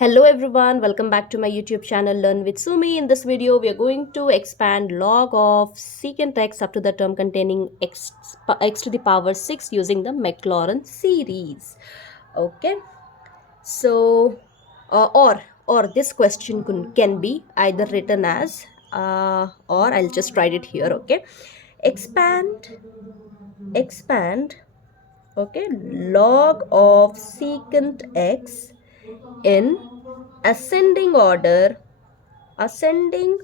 Hello everyone, welcome back to my YouTube channel Learn with Sumi. In this video, we are going to expand log of secant x up to the term containing x to the power 6 using the Maclaurin series. Okay, so or this question can be either written as or I'll just write it here. Okay, expand okay, log of secant x in ascending order, ascending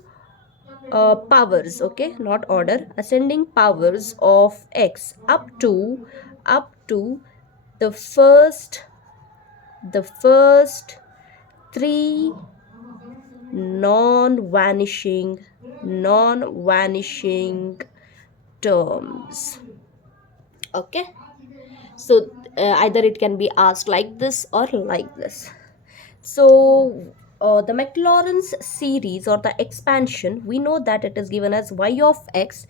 powers, okay, not order, ascending powers of x up to the first three non-vanishing terms. Okay, so either it can be asked like this or like this. So the Maclaurin's series or the expansion, we know that it is given as y of x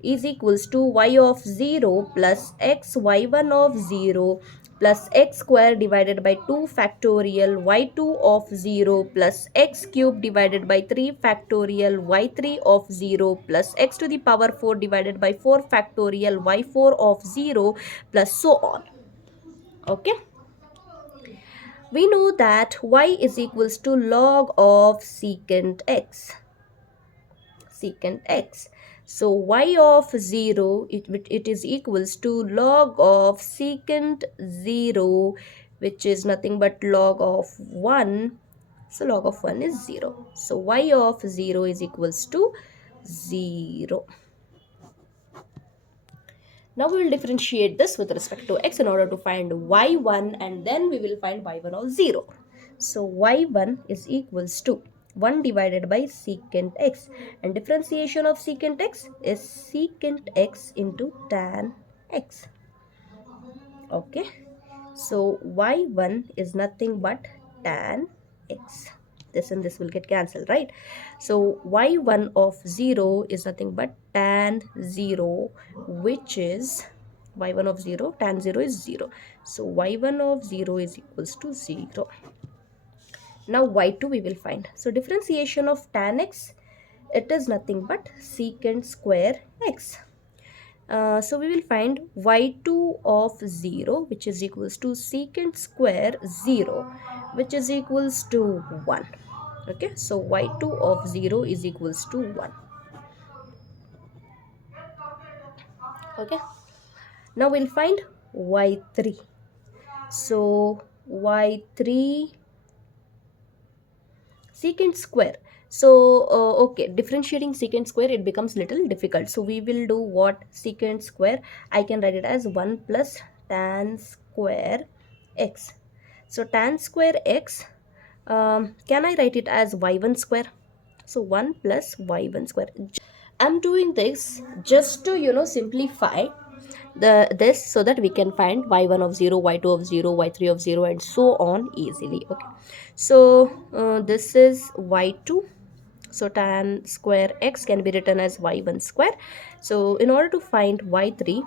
is equals to y of 0 plus x y1 of 0 plus x square divided by 2 factorial y2 of 0 plus x cube divided by 3 factorial y3 of 0 plus x to the power 4 divided by 4 factorial y4 of 0 plus so on. Okay, we know that y is equals to log of secant x. So y of 0, it is equals to log of secant 0, which is nothing but log of 1. So log of 1 is 0. So y of 0 is equals to 0. Now we will differentiate this with respect to x in order to find y1, and then we will find y1 of 0. So y1 is equals to 1 divided by secant x, and differentiation of secant x is secant x into tan x. Okay, so y1 is nothing but tan x. This and this will get cancelled, right? So y1 of 0 is nothing but tan 0, which is y1 of 0, tan 0 is 0. So y1 of 0 is equals to 0. Now y2 we will find. So differentiation of tan x, it is nothing but secant square x. So we will find y2 of 0, which is equals to secant square 0, which is equals to 1. Okay, so y2 of 0 is equals to 1. Okay, now we'll find y3. So y3 secant square. So okay, differentiating secant square, it becomes little difficult. So we will do what? Secant square, I can write it as 1 plus tan square x. So tan square x, can I write it as y1 square? So 1 plus y1 square. I'm doing this just to simplify this, so that we can find y1 of 0, y2 of 0, y3 of 0, and so on easily. Okay, so this is y2. So tan square x can be written as y1 square. So in order to find y3,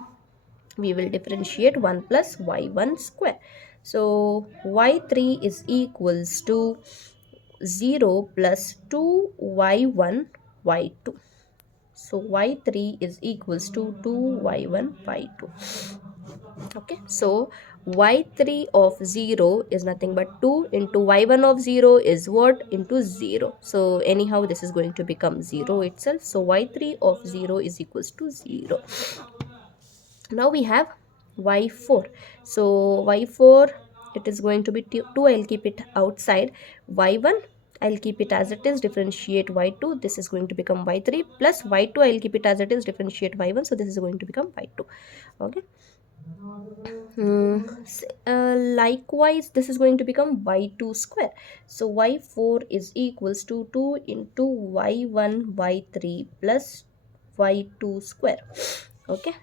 we will differentiate 1 plus y1 square. So y3 is equals to 0 plus 2y1 y2. So y3 is equals to 2y1 y2. Okay, so y3 of 0 is nothing but 2 into y1 of 0 is what? Into 0. So anyhow this is going to become 0 itself. So y3 of 0 is equals to 0. Now we have y4. So y4, it is going to be 2. I'll keep it outside. Y1, I'll keep it as it is, differentiate y2, this is going to become y3, plus y2, I'll keep it as it is, differentiate y1, so this is going to become y2. Okay, likewise this is going to become y2 square. So y4 is equals to 2 into y1 y3 plus y2 square. Okay,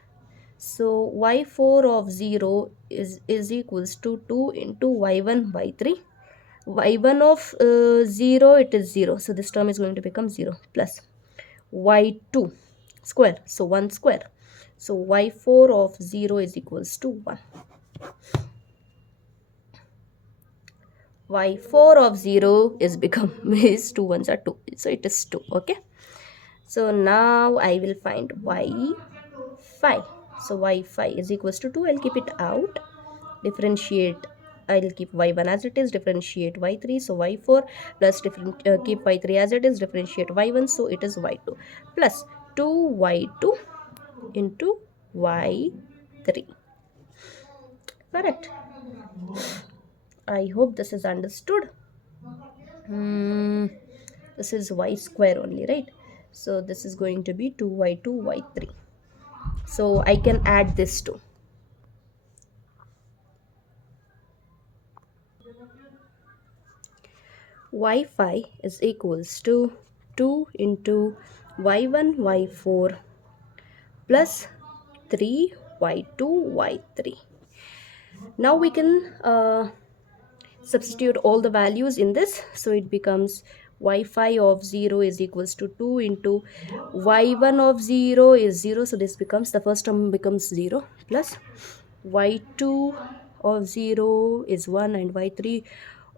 so y4 of 0 is equals to 2 into y1 y3. y1 of 0, it is 0, so this term is going to become 0, plus y2 square, so 1 square. So y4 of 0 is equals to 1. y4 of 0 is become is 2 ones are 2, so it is 2. Okay, so now I will find y5. So y5 is equals to 2. I'll keep it out, differentiate. I'll keep y1 as it is, differentiate y3, so y4, plus keep y3 as it is, differentiate y1, so it is y2, plus 2y2 into y3. Correct. I hope this is understood. Hmm, this is y square only, right? So this is going to be 2y2 y3. So I can add this to y5 is equals to 2 into y1 y4 plus 3y2 y3. Now we can substitute all the values in this, so it becomes y5 of 0 is equals to 2 into y1 of 0 is 0, so this becomes, the first term becomes 0, plus y2 of 0 is 1 and y3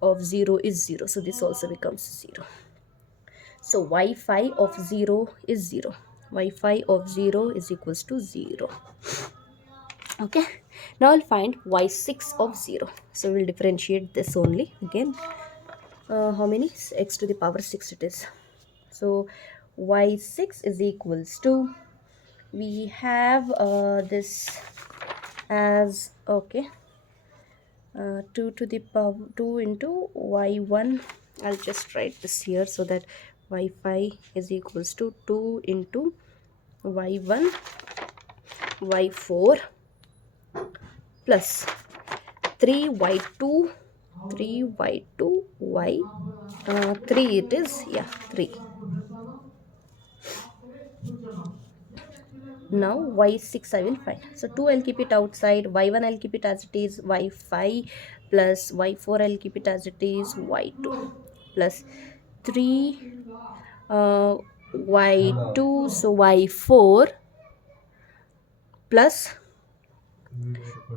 of 0 is 0, so this also becomes 0. So y5 of 0 is 0. y5 of 0 is equals to 0. Okay, now I'll find y6 of 0. So we'll differentiate this only again. How many? X to the power 6 it is. So y6 is equals to, we have this as, okay, 2 to the power 2 into y1. I'll just write this here so that y5 is equals to 2 into y1 y4 plus 3y2 3y2 y 3 it is, yeah, 3. Now y6 I will find. So 2 I'll keep it outside, y1 I'll keep it as it is, y5 plus y4 I'll keep it as it is, y2 plus 3 y2, so y4 plus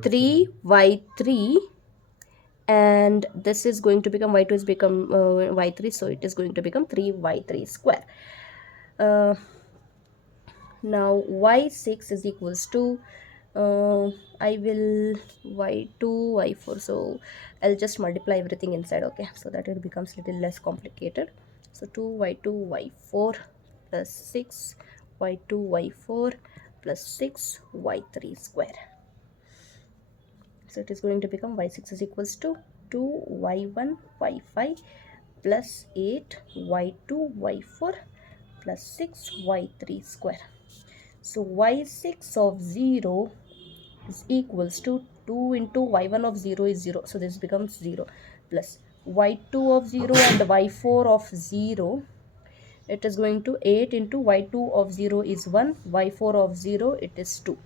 3 y3, and this is going to become, y2 is become y3, so it is going to become 3y3 square. Now y6 is equals to, I will y2 y4, so I'll just multiply everything inside, okay, so that it becomes little less complicated. So 2y2 y4 plus 6 y2 y4 plus 6 y3 square. So it is going to become y6 is equals to 2 y1 y5 plus 8 y2 y4 plus 6 y3 square. So y6 of 0 is equals to 2 into y1 of 0 is 0. So this becomes 0 plus y2 of 0 and y4 of 0. It is going to 8 into y2 of 0 is 1. y4 of 0 it is 2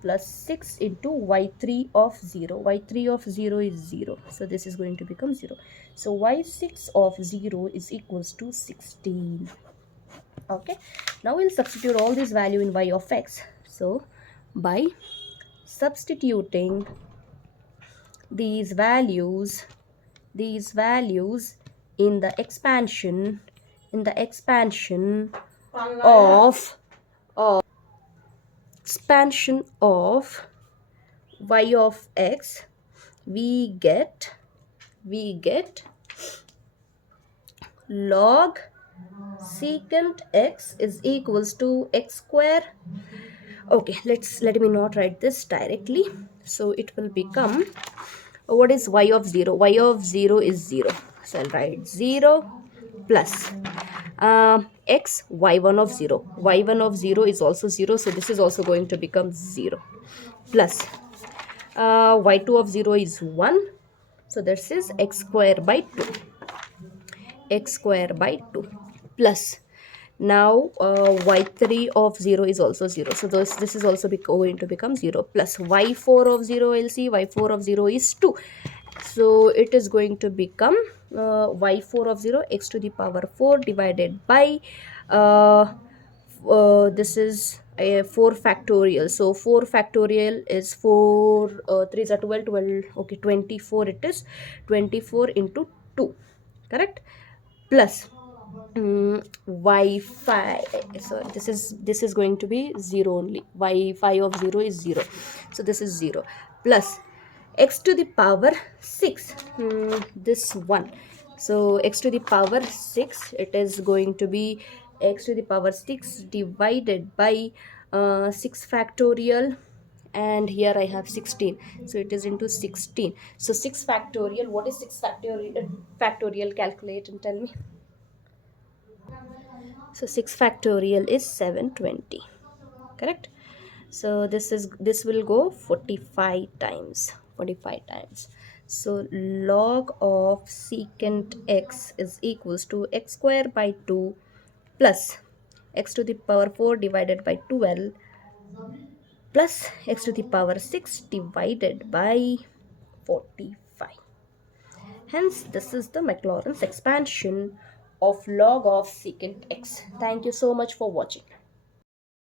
plus 6 into y3 of 0. y3 of 0 is 0. So this is going to become 0. So y6 of 0 is equals to 16. Okay, now we'll substitute all this value in y of x. So by substituting these values in the expansion of expansion of y of x, we get log secant x is equals to x square. Okay, let me not write this directly, so it will become, what is y of 0? Y of 0 is 0, so I'll write 0 plus x y1 of 0. y1 of 0 is also 0, so this is also going to become 0 plus y2 of 0 is 1, so this is x square by 2, x square by 2 plus, now y3 of 0 is also 0, so this is also going to become 0 plus y4 of 0, I'll see y4 of 0 is 2, so it is going to become y4 of 0 x to the power 4 divided by this is a 4 factorial, so 4 factorial is 4 3s are 12, 12, okay, 24 it is, 24 into 2, correct, plus y5. So this is going to be 0 only. Y5 of 0 is 0, so this is 0, plus x to the power 6, this one. So x to the power 6, it is going to be x to the power 6 divided by 6 factorial, and here I have 16, so it is into 16. So 6 factorial, what is 6 factorial, calculate and tell me. So 6 factorial is 720, correct. So this will go 45 times, 45 times. So log of secant x is equals to x square by 2 plus x to the power 4 divided by 12 plus x to the power 6 divided by 45. Hence, this is the Maclaurin's expansion of log of secant x. Thank you so much for watching.